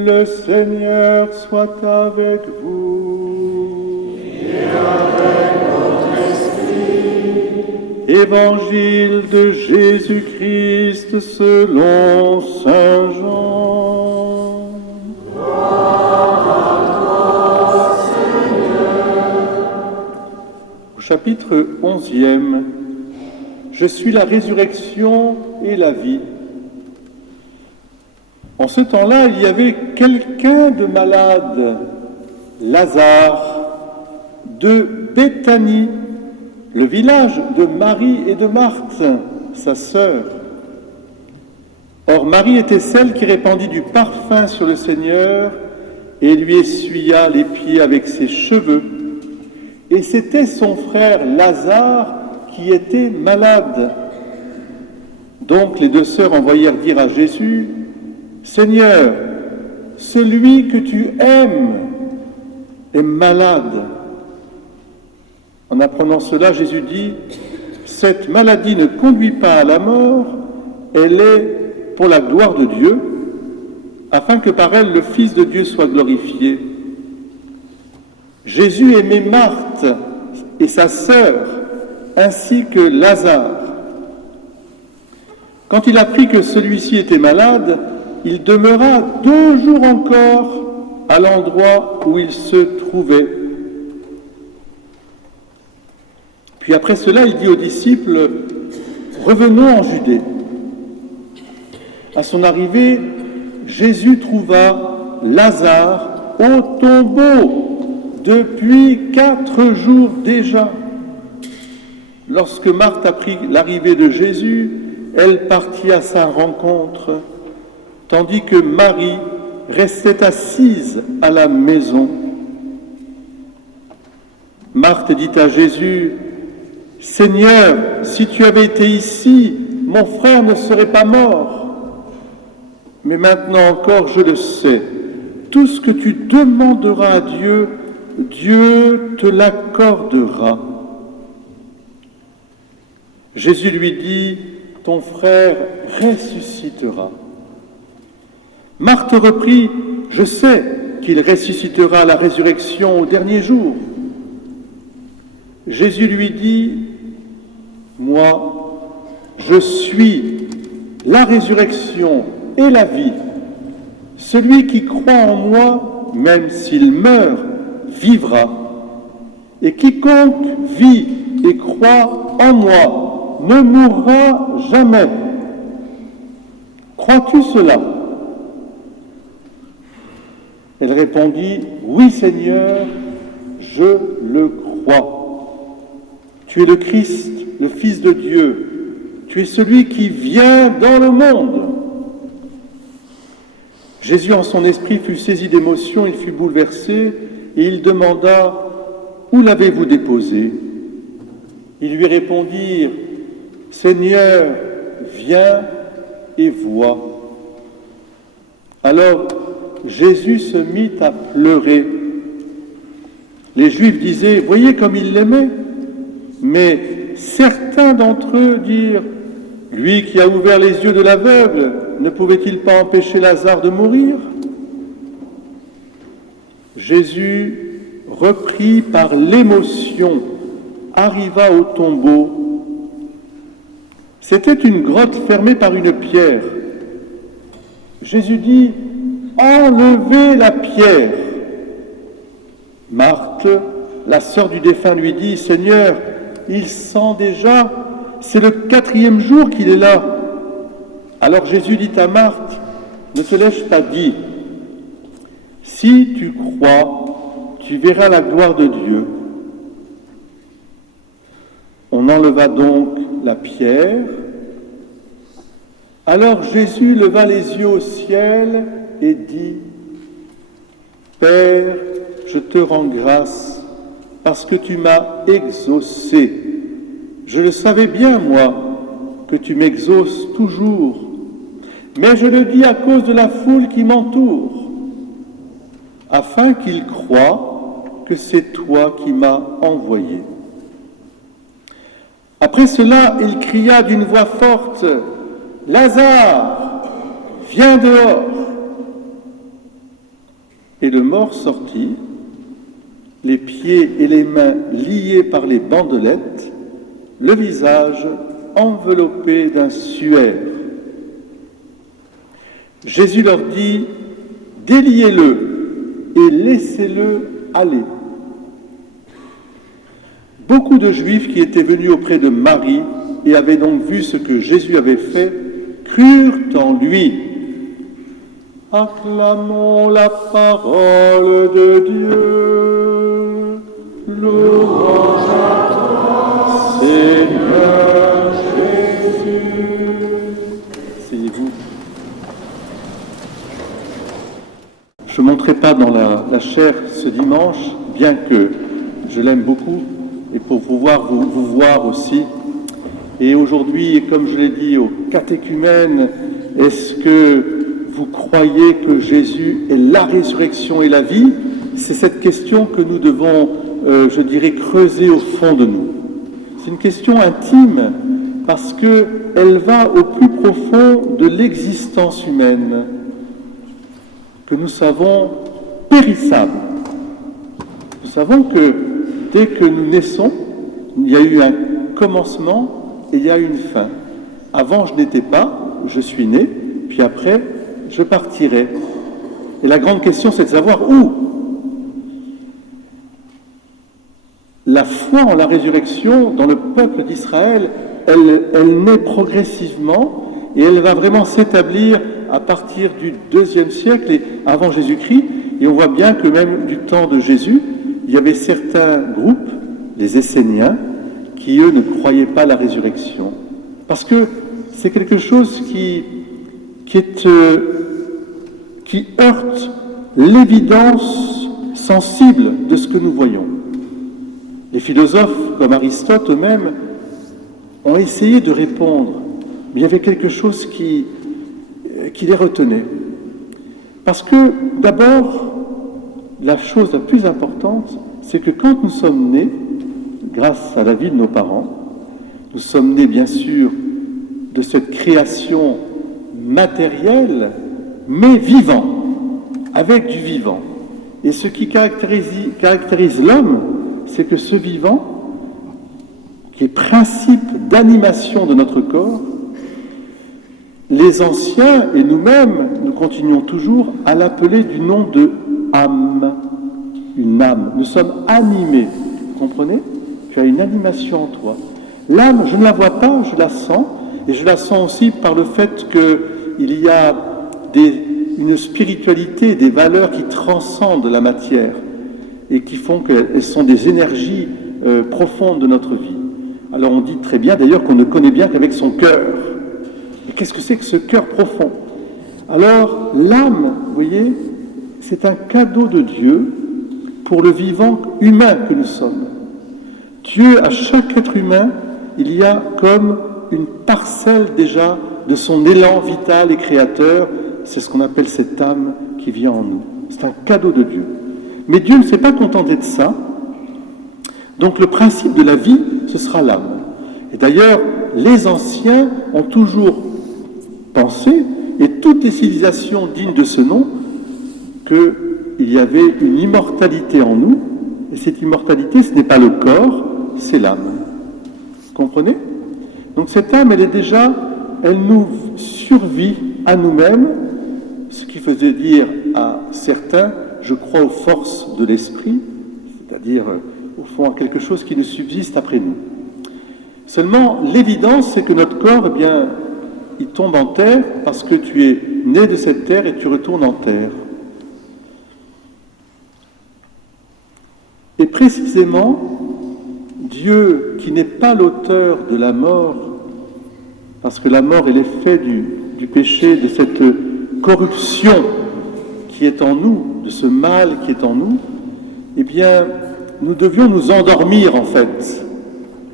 Le Seigneur soit avec vous. Et avec votre esprit. Évangile de Jésus-Christ selon saint Jean. Gloire à toi, Seigneur. Au chapitre 11e, je suis la résurrection et la vie. En ce temps-là, il y avait quelqu'un de malade, Lazare, de Béthanie, le village de Marie et de Marthe, sa sœur. Or, Marie était celle qui répandit du parfum sur le Seigneur et lui essuya les pieds avec ses cheveux. Et c'était son frère Lazare qui était malade. Donc les deux sœurs envoyèrent dire à Jésus: Seigneur, celui que tu aimes est malade. En apprenant cela, Jésus dit: cette maladie ne conduit pas à la mort, elle est pour la gloire de Dieu, afin que par elle le Fils de Dieu soit glorifié. Jésus aimait Marthe et sa sœur, ainsi que Lazare. Quand il apprit que celui-ci était malade, il demeura 2 jours encore à l'endroit où il se trouvait. Puis après cela, il dit aux disciples: revenons en Judée. À son arrivée, Jésus trouva Lazare au tombeau depuis 4 jours déjà. Lorsque Marthe apprit l'arrivée de Jésus, elle partit à sa rencontre, tandis que Marie restait assise à la maison. Marthe dit à Jésus: Seigneur, si tu avais été ici, mon frère ne serait pas mort. Mais maintenant encore, je le sais, tout ce que tu demanderas à Dieu, Dieu te l'accordera. Jésus lui dit: ton frère ressuscitera. Marthe reprit: je sais qu'il ressuscitera à la résurrection au dernier jour. Jésus lui dit: moi, je suis la résurrection et la vie. Celui qui croit en moi, même s'il meurt, vivra. Et quiconque vit et croit en moi ne mourra jamais. Crois-tu cela ? Elle répondit: oui, Seigneur, je le crois. Tu es le Christ, le Fils de Dieu. Tu es celui qui vient dans le monde. Jésus, en son esprit, fut saisi d'émotion, il fut bouleversé, et il demanda: où l'avez-vous déposé ? Ils lui répondirent: Seigneur, viens et vois. Alors Jésus se mit à pleurer. Les Juifs disaient: voyez comme il l'aimait. Mais certains d'entre eux dirent: lui qui a ouvert les yeux de l'aveugle, ne pouvait-il pas empêcher Lazare de mourir ? Jésus, repris par l'émotion, arriva au tombeau. C'était une grotte fermée par une pierre. Jésus dit: enlevez la pierre. Marthe, la sœur du défunt, lui dit: Seigneur, il sent déjà, c'est le 4e jour qu'il est là. Alors Jésus dit à Marthe: ne te l'ai-je pas dit? Si tu crois, tu verras la gloire de Dieu. On enleva donc la pierre. Alors Jésus leva les yeux au ciel et dit: Père, je te rends grâce parce que tu m'as exaucé. Je le savais bien, moi, que tu m'exauces toujours, mais je le dis à cause de la foule qui m'entoure, afin qu'ils croient que c'est toi qui m'as envoyé. Après cela, il cria d'une voix forte: Lazare, viens dehors. Et le mort sortit, les pieds et les mains liés par les bandelettes, le visage enveloppé d'un suaire. Jésus leur dit, déliez-le et laissez-le aller. Beaucoup de Juifs qui étaient venus auprès de Marie et avaient donc vu ce que Jésus avait fait, crurent en lui. Acclamons la parole de Dieu. Louange à toi, Seigneur Jésus. Asseyez-vous. Je ne monterai pas dans la chair ce dimanche, bien que je l'aime beaucoup, et pour pouvoir vous voir aussi. Et aujourd'hui, comme je l'ai dit aux catéchumènes, est-ce que vous croyez que Jésus est la résurrection et la vie? C'est cette question que nous devons, je dirais, creuser au fond de nous. C'est une question intime parce qu'elle va au plus profond de l'existence humaine, que nous savons périssable. Nous savons que dès que nous naissons, il y a eu un commencement et il y a eu une fin. Avant, je n'étais pas, je suis né, puis après, je partirai. Et la grande question, c'est de savoir où. La foi en la résurrection dans le peuple d'Israël, elle naît progressivement et elle va vraiment s'établir à partir du IIe siècle et avant Jésus-Christ. Et on voit bien que même du temps de Jésus, il y avait certains groupes, les Esséniens, qui eux ne croyaient pas à la résurrection. Parce que c'est quelque chose qui heurte l'évidence sensible de ce que nous voyons. Les philosophes, comme Aristote eux-mêmes, ont essayé de répondre, mais il y avait quelque chose qui les retenait. Parce que, d'abord, la chose la plus importante, c'est que quand nous sommes nés, grâce à la vie de nos parents, nous sommes nés, bien sûr, de cette création matérielle, mais vivant, avec du vivant. Et ce qui caractérise l'homme, c'est que ce vivant, qui est principe d'animation de notre corps, les anciens et nous-mêmes, nous continuons toujours à l'appeler du nom de âme. Une âme. Nous sommes animés. Vous comprenez? Tu as une animation en toi. L'âme, je ne la vois pas, je la sens. Et je la sens aussi par le fait qu'il y a une spiritualité, des valeurs qui transcendent la matière et qui font qu'elles sont des énergies profondes de notre vie. Alors on dit très bien d'ailleurs qu'on ne connaît bien qu'avec son cœur. Et qu'est-ce que c'est que ce cœur profond? Alors l'âme, vous voyez, c'est un cadeau de Dieu pour le vivant humain que nous sommes. Dieu, à chaque être humain, il y a comme une parcelle déjà de son élan vital et créateur. C'est ce qu'on appelle cette âme qui vient en nous. C'est un cadeau de Dieu. Mais Dieu ne s'est pas contenté de ça. Donc le principe de la vie, ce sera l'âme. Et d'ailleurs, les anciens ont toujours pensé, et toutes les civilisations dignes de ce nom, qu'il y avait une immortalité en nous, et cette immortalité, ce n'est pas le corps, c'est l'âme. Vous comprenez? Donc cette âme, elle nous survit à nous-mêmes, ce qui faisait dire à certains, je crois aux forces de l'esprit, c'est-à-dire au fond à quelque chose qui nous subsiste après nous. Seulement, l'évidence, c'est que notre corps, eh bien, il tombe en terre parce que tu es né de cette terre et tu retournes en terre. Et précisément, Dieu, qui n'est pas l'auteur de la mort, parce que la mort est l'effet du péché, de cette corruption qui est en nous, de ce mal qui est en nous, eh bien, nous devions nous endormir en fait.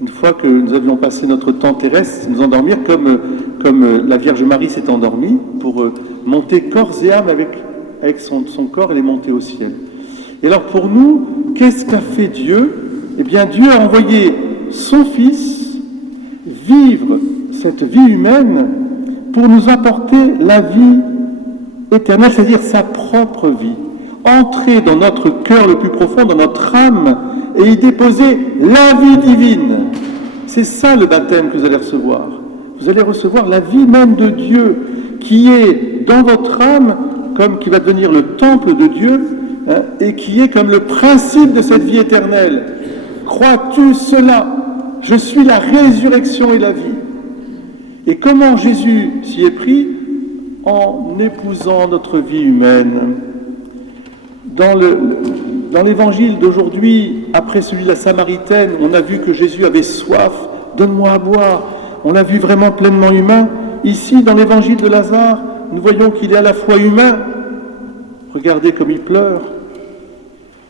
Une fois que nous avions passé notre temps terrestre, nous endormir comme la Vierge Marie s'est endormie pour monter corps et âme avec son corps et les monter au ciel. Et alors pour nous, qu'est-ce qu'a fait Dieu? Eh bien Dieu a envoyé son Fils vivre cette vie humaine pour nous apporter la vie éternelle, c'est-à-dire sa propre vie. entrer dans notre cœur le plus profond, dans notre âme, et y déposer la vie divine. C'est ça le baptême que vous allez recevoir. Vous allez recevoir la vie même de Dieu, qui est dans votre âme, comme qui va devenir le temple de Dieu, hein, et qui est comme le principe de cette vie éternelle. Crois-tu cela? Je suis la résurrection et la vie. Et comment Jésus s'y est pris? En épousant notre vie humaine. Dans l'évangile d'aujourd'hui, après celui de la Samaritaine, on a vu que Jésus avait soif, donne-moi à boire. On l'a vu vraiment pleinement humain. Ici, dans l'évangile de Lazare, nous voyons qu'il est à la fois humain. Regardez comme il pleure.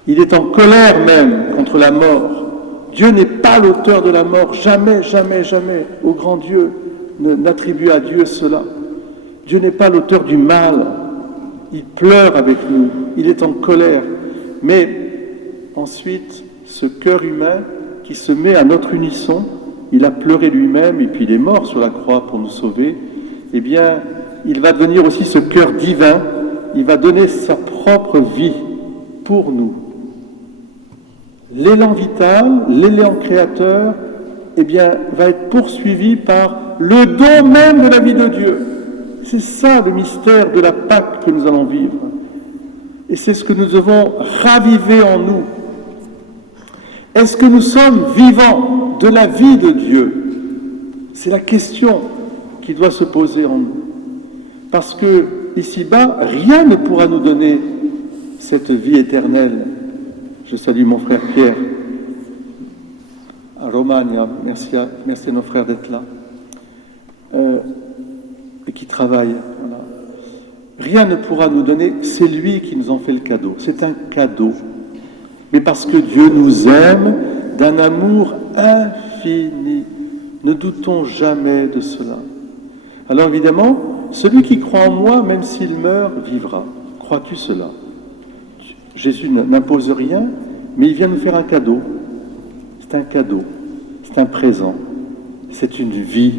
Il est en colère même contre la mort. Dieu n'est pas l'auteur de la mort. Jamais, jamais, jamais, au grand Dieu, n'attribue à Dieu cela. Dieu n'est pas l'auteur du mal. Il pleure avec nous. Il est en colère. Mais ensuite, ce cœur humain qui se met à notre unisson, il a pleuré lui-même et puis il est mort sur la croix pour nous sauver, eh bien, il va devenir aussi ce cœur divin. Il va donner sa propre vie pour nous. L'élan vital, l'élan créateur, eh bien, va être poursuivi par le don même de la vie de Dieu. C'est ça le mystère de la Pâque que nous allons vivre. Et c'est ce que nous devons raviver en nous. Est-ce que nous sommes vivants de la vie de Dieu? C'est la question qui doit se poser en nous. Parce que, ici-bas, rien ne pourra nous donner cette vie éternelle. Je salue mon frère Pierre. À Romagna, merci à nos frères d'être là. Et qui travaillent. Voilà. Rien ne pourra nous donner, c'est lui qui nous en fait le cadeau. C'est un cadeau. Mais parce que Dieu nous aime d'un amour infini. Ne doutons jamais de cela. Alors évidemment, celui qui croit en moi, même s'il meurt, vivra. Crois-tu cela? Jésus n'impose rien, mais il vient nous faire un cadeau. C'est un cadeau. C'est un présent. C'est une vie.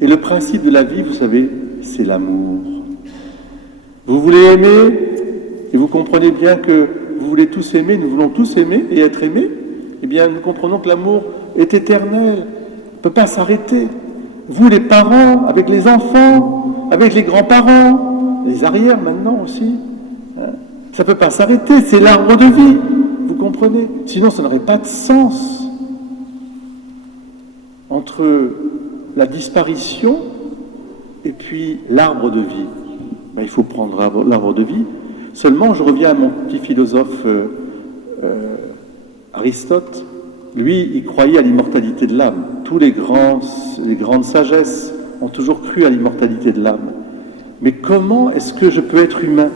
Et le principe de la vie, vous savez, c'est l'amour. Vous voulez aimer, et vous comprenez bien que vous voulez tous aimer, nous voulons tous aimer et être aimés, eh bien nous comprenons que l'amour est éternel, ne peut pas s'arrêter. Vous les parents, avec les enfants, avec les grands-parents, les arrières maintenant aussi, hein, ça ne peut pas s'arrêter, c'est l'arbre de vie, vous comprenez? Sinon ça n'aurait pas de sens. Entre la disparition et puis l'arbre de vie. Ben, il faut prendre l'arbre de vie. Seulement, je reviens à mon petit philosophe Aristote. Lui, il croyait à l'immortalité de l'âme. Tous les grandes sagesses ont toujours cru à l'immortalité de l'âme. Mais comment est-ce que je peux être humain?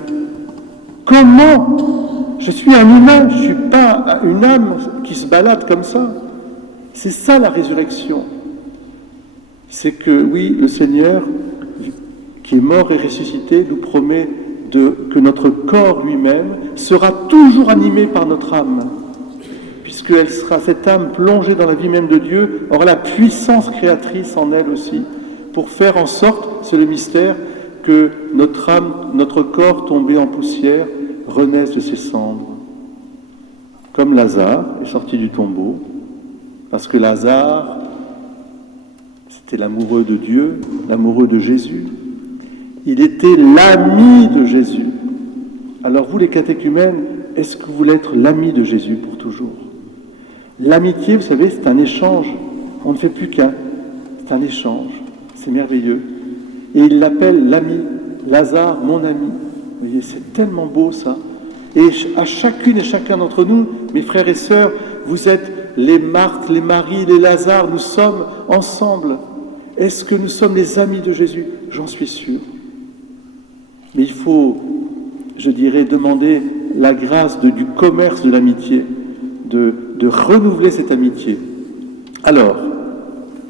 Comment? Je suis un humain, je ne suis pas une âme qui se balade comme ça. C'est ça la résurrection. C'est que, oui, le Seigneur, qui est mort et ressuscité, nous promet que notre corps lui-même sera toujours animé par notre âme, puisqu'elle sera, cette âme plongée dans la vie même de Dieu, aura la puissance créatrice en elle aussi, pour faire en sorte, c'est le mystère, que notre âme, notre corps tombé en poussière, renaisse de ses cendres. Comme Lazare est sorti du tombeau, parce que Lazare, c'était l'amoureux de Dieu, l'amoureux de Jésus. Il était l'ami de Jésus. Alors vous, les catéchumènes, est-ce que vous voulez être l'ami de Jésus pour toujours? L'amitié, vous savez, c'est un échange. On ne fait plus qu'un. C'est un échange. C'est merveilleux. Et il l'appelle l'ami. Lazare, mon ami. Vous voyez, c'est tellement beau ça. Et à chacune et chacun d'entre nous, mes frères et sœurs, vous êtes les Marthe, les Marie, les Lazare, nous sommes ensemble. Est-ce que nous sommes les amis de Jésus? J'en suis sûr. Mais il faut, je dirais, demander la grâce du commerce de l'amitié, de renouveler cette amitié. Alors,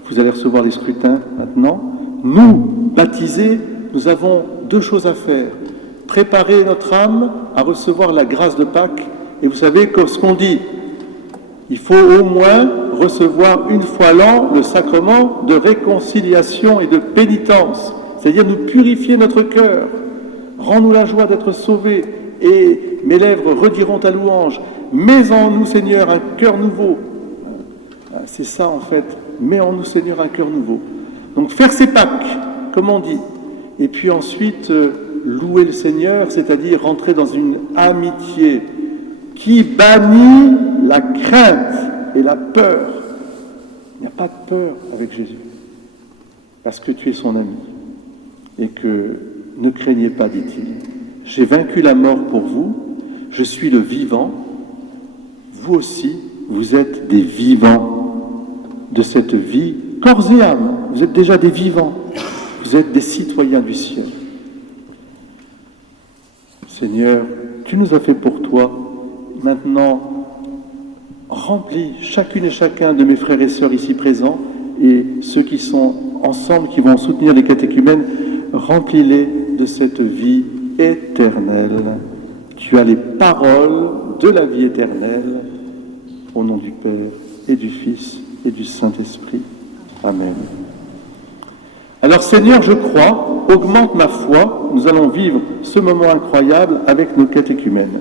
vous allez recevoir les scrutins maintenant. Nous, baptisés, nous avons deux choses à faire. Préparer notre âme à recevoir la grâce de Pâques. Et vous savez ce qu'on dit, il faut au moins recevoir une fois l'an le sacrement de réconciliation et de pénitence, c'est-à-dire nous purifier notre cœur. Rends-nous la joie d'être sauvés et mes lèvres rediront ta louange. Mets en nous, Seigneur, un cœur nouveau. C'est ça, en fait. Mets en nous, Seigneur, un cœur nouveau. Donc, faire ses Pâques, comme on dit. Et puis ensuite, louer le Seigneur, c'est-à-dire rentrer dans une amitié qui bannit la crainte et la peur. Il n'y a pas de peur avec Jésus, parce que tu es son ami. Et que ne craignez pas, dit-il. J'ai vaincu la mort pour vous, je suis le vivant. Vous aussi, vous êtes des vivants de cette vie, corps et âme. Vous êtes déjà des vivants. Vous êtes des citoyens du ciel. Seigneur, tu nous as fait pour toi. Maintenant, remplis chacune et chacun de mes frères et sœurs ici présents et ceux qui sont ensemble, qui vont soutenir les catéchumènes, remplis-les de cette vie éternelle. Tu as les paroles de la vie éternelle. Au nom du Père et du Fils et du Saint-Esprit. Amen. Alors Seigneur, je crois, augmente ma foi. Nous allons vivre ce moment incroyable avec nos catéchumènes.